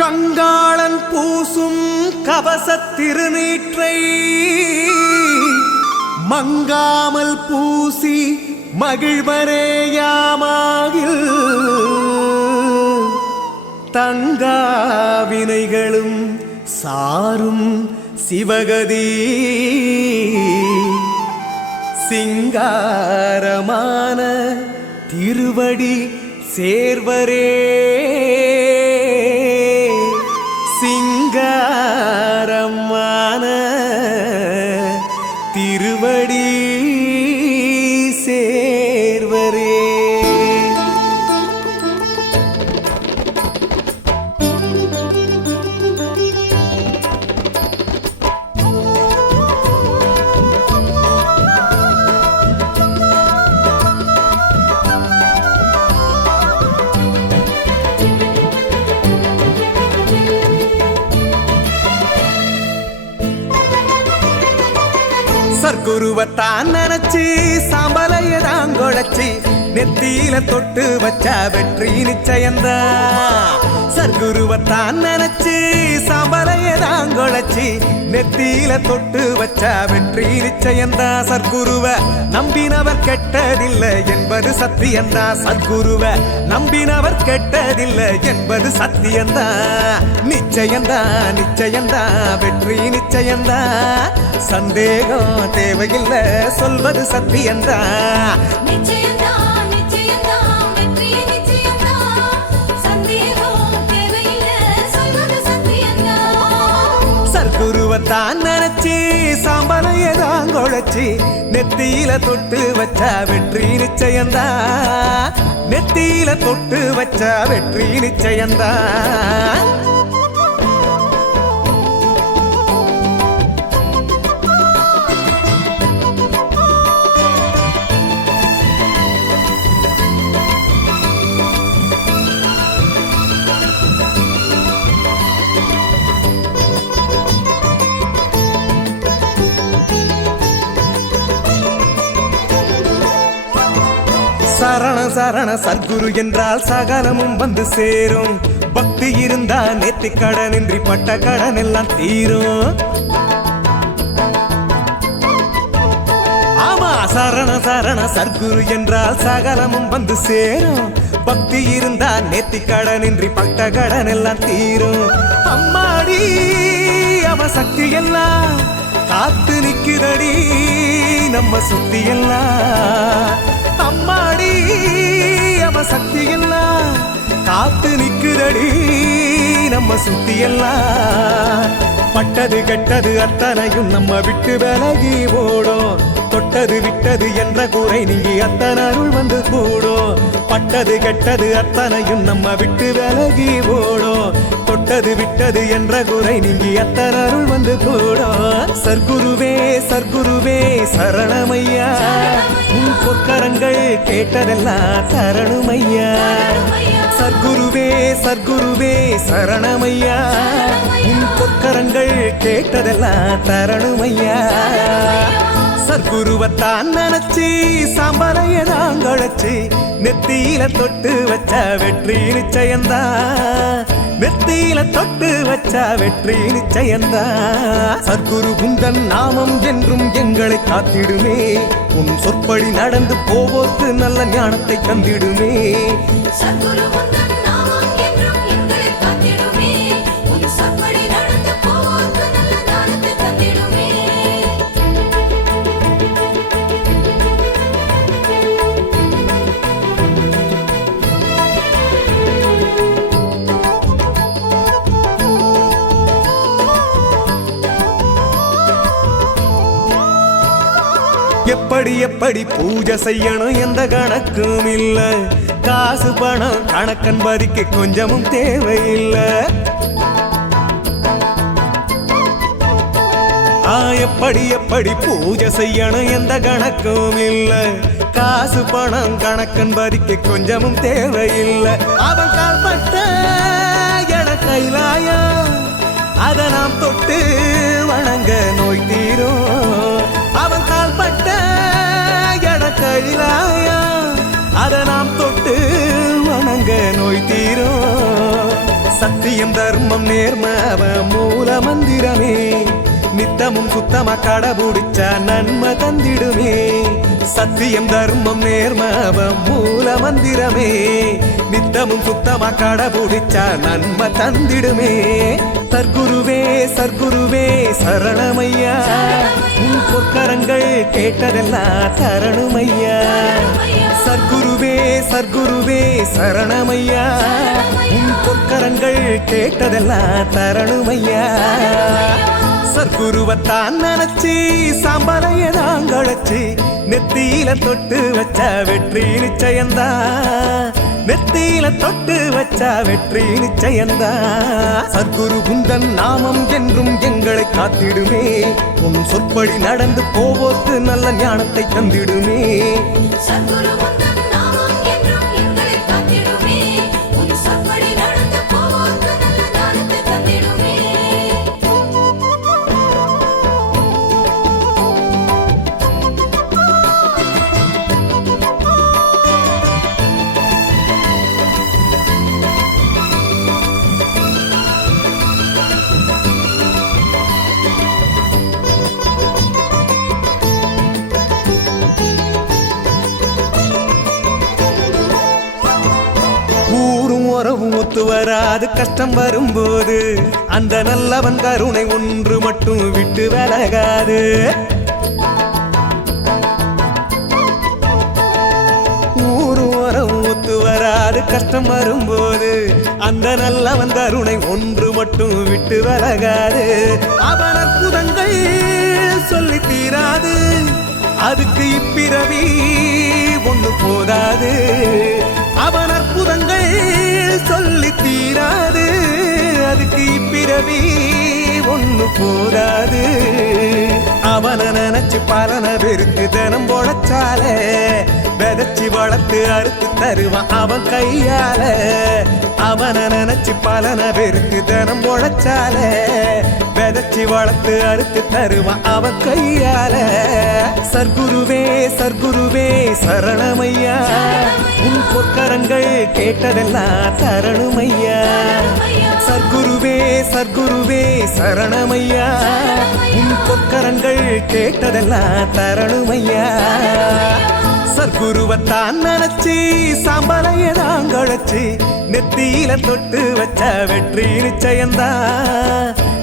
கங்காளன் பூசும் கவசத் திருநீற்றை மங்காமல் பூசி மகிழ்வரேயாமாகில் தங்காவினைகளும் சாரும் சிவகதி சிங்காரமான திருவடி சேர்வரே சிங்காரமான திருவடி சேர்வரே. சர்க்குருவத்தான் நினைச்சு சாம்பலையதான் குழைச்சி நெத்தியில தொட்டு வச்சா வெற்றி நிச்சயந்தான். சர்க்குருவத்தான் நினைச்சு சாம்பலையதான் குழைச்சி நெத்தியில தொட்டு வச்சா வெற்றி நிச்சயந்தான். சர்க்குருவ நம்பினவர் கெட்டதில்லை என்பது சத்தியந்தான். சர்க்குருவ நம்பினவர் கெட்டதில்லை என்பது சத்தியந்தான். நிச்சயந்தான் நிச்சயந்தான் வெற்றி நிச்சயந்தான். சந்தேகம் தேவையில்லை சொல்வது சத்தியந்தான். சர்க்குருவத்தான் நினைச்சு சாம்பலையதான் குழைச்சி நெத்தியில தொட்டு வச்சா வெற்றி நிச்சயந்தான். நெத்தியில தொட்டு வச்சா வெற்றி நிச்சயந்தான். சரண சரண சர்க்குரு என்றால் சகலமும் வந்து சேரும். பக்தி இருந்தா நேத்தி கடனின்றி பட்ட கடன் எல்லாம் தீரும். ஆமா சரண சரண சர்க்குரு என்றால் சகலமும் வந்து சேரும். பக்தி இருந்தா நேத்தி கடனின்றி பட்ட கடன் எல்லாம் தீரும். அம்மாடி அவ சக்தி எல்லாம் காத்து நிக்குதடி நம்ம சுத்தி எல்லாம். அம்மாடி அவ சக்தி எல்லாம் காத்து நிக்குதடி நம்ம சுத்தி எல்லாம். பட்டது கெட்டது அத்தனையும் நம்ம விட்டு விலகி ஓடும். தொட்டது விட்டது என்ற குறை நீங்கி அத்தனை அருள் வந்து கூடும். பட்டது கெட்டது அத்தனையும் நம்ம விட்டு விலகி ஓடும். தொட்டது விட்டது என்ற குறை நீங்கி அத்தனை அருள் வந்து கூடும். சர்க்குருவே சர்க்குருவே சரணமையா உன் பொற்கரங்கள் கேட்டதெல்லாம் தரணுமையா. சர்க்குருவே சர்க்குருவே சரணமையா உன் பொற்கரங்கள் கேட்டதெல்லாம் தரணுமையா. சர்க்குருவத்தான் நினைச்சு சாம்பலையதான் குழைச்சி நெத்தியில தொட்டு வச்சா வெற்றி நிச்சயந்தான். நெத்தியில தொட்டு வச்சா வெற்றி நிச்சயந்தான். சர்க்குரு குந்தன் நாமம் என்றும் எங்களை காத்திடுமே. உன் சொற்படி நடந்து போவோர்க்கு நல்ல ஞானத்தை தந்திடுமே. எப்படி எப்படி பூஜை செய்யணும் எந்த கணக்கும் இல்ல. காசு பணம் கணக்கன் பதிக்கு கொஞ்சமும் தேவையில்லை. எப்படி எப்படி பூஜை செய்யணும் எந்த கணக்கும் இல்ல. காசு பணம் கணக்கன் பதிக்கு கொஞ்சமும் தேவையில்லை. அவன் கால்பட்ட என கைலாயம் அதை நாம் தொட்டு வணங்க நோய் தீரும். அவன் கால்பட்ட என கைலாயம் அதை நாம் தொட்டு வணங்க நோய் தீரும். சத்தியம் தர்மம் நேர்மவ மூல மந்திரமே நித்தமும் சுத்தமா கடைபிடிச்ச நன்மை தந்திடுமே சத்தியம் தர்மம் நேர்மவ மூல மந்திரமே நித்தமும் சுத்தமா கடைபிடிச்ச நன்மை தந்திடுமே சர்க்குருவே சர்க்குருவே சரணமையா உன் பொற்கரங்கள் கேட்டதெல்லாம் தரணுமையா சர்க்குருவே சர்க்குருவே சரணமையா உன் பொற்கரங்கள் கேட்டதெல்லாம் தரணுமையா சர்க்குருவத்தான் நினைச்சி சாம்பலைய நாங்களச்சு நெத்தியில தொட்டு வச்ச வெற்றி நிச்சயந்தா நெத்தியில தொட்டு வச்ச வெற்றி நிச்சயந்தா சர்க்குரு குந்தன் நாமம் என்றும் எங்களை காத்திடுமே உன் சொற்படி நடந்து போவோர்க்கு நல்ல ஞானத்தை தந்திடுமே சர்க்குரு குந்தன் நாமம் என்றும் எங்களை காத்திடுமே உன் சொற்படி நடந்து போவோர்க்கு நல்ல ஞானத்தை தந்திடுமே ஊரும் உறவும் ஒத்து வராது கஷ்டம் வரும்போது அந்த நல்லவன் கருணை ஒன்று மட்டும் விட்டு விலகாது ஊரும் உறவும் ஒத்து வராது கஷ்டம் வரும்போது அந்த நல்லவன் கருணை ஒன்று மட்டும் விட்டு விலகாது அவன் அற்புதங்கள் சொல்லி தீராது அதுக்கு இப்பிறவி ஒண்ணு போதாது அவன் அற்புதங்கள் சொல்லி தீராது அதுக்கு இப்பிறவி ஒண்ணு போதாது அவனை நினைச்சு பலனை வெறுத்து தினம் பொழைச்சால விதைச்சி வளர்த்து அறுத்து தருவான் அவன் கையால அவனை நினைச்சு பலனை வெறுத்து தினம் பொழைச்சால விதைச்சி வளர்த்து அறுத்து தருவான் அவன் கையால சர்க்குருவே சர்க்குருவே சரணமையா உன் பொற்கரங்கள் கேட்டதெல்லாம் தரணுமையா சர்க்குருவே சர்க்குருவே சரணமையா உன் பொற்கரங்கள் கேட்டதெல்லாம் தரணுமையா சர்க்குருவத்தான் நினைச்சி சாம்பலைய நாங்களச்சு நெத்தியில தொட்டு வச்ச வெற்றி நிச்சயந்தா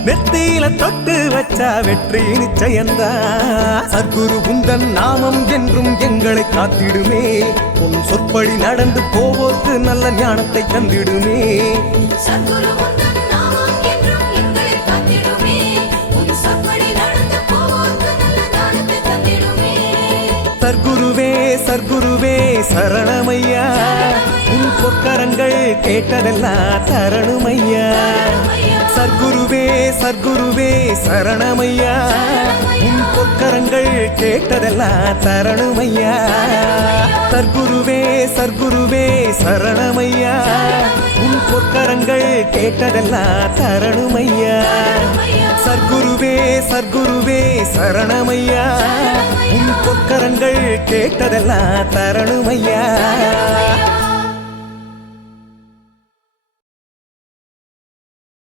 நெத்தியில தொட்டு வச்ச வெற்றி நிச்சயந்தா சர்க்குரு குந்தன் நாமம் என்றும் எங்களை காத்திடுமே உன் சொற்படி நடந்து போவோர்க்கு நல்ல ஞானத்தை தந்திடுமே சர்க்குரு குந்தன் நாமம் என்றும் எங்களை காத்திடுமே உன் சொற்படி நடந்து போவோர்க்கு நல்ல ஞானத்தை தந்திடுமே சர்க்குருவே சர்க்குருவே சரணமையா உன் பொற்கரங்கள் கேட்டதெல்லாம் தரணுமையா சர்க்குருவே சர்க்குருவே சரணமையா உன் பொற்கரங்கள் கேட்டதெல்லாம் தரணுமையா சர்க்குருவே சர்க்குருவே சரணமையா உன் பொற்கரங்கள் கேட்டதெல்லாம் தரணுமையா சர்க்குருவே சர்க்குருவே சரணமையா உன் பொற்கரங்கள் கேட்டதெல்லாம் தரணுமையா